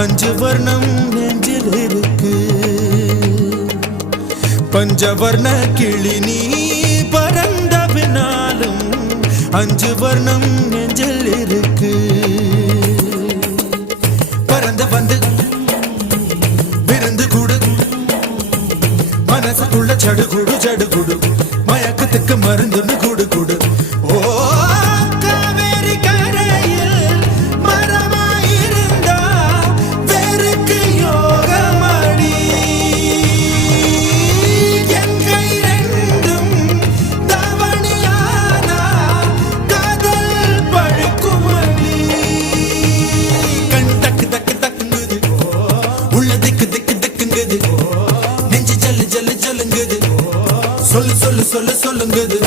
அஞ்சு வர்ணம் நெஞ்சில் இருக்கு. பஞ்சவர்ண கிளி நீ பறந்த பின்னாலும் அஞ்சு வர்ணம் நெஞ்சில் இருக்கு. பறந்து வந்து விருந்து கூடு மனசுக்குள்ள சடுகுடு சடுகுடு மயக்கத்துக்கு மருந்துன்னு கூடு கூடு. ஓ காவேரி கரையில் மரமாயிருந்தா வேருக்கு யோகமடி. என் கை ரெண்டும் தவணியானா காதல் பழுக்குமடி. கண் தக்கு தக்கு தக்குங்குது, உள்ள திக்கு திக்கு திக்குங்குது, நெஞ்சு ஜல்லு ஜல்லு ஜல்லுங்குது, சொல்லு சொல்லு சொல்லு சொல்லுங்குது.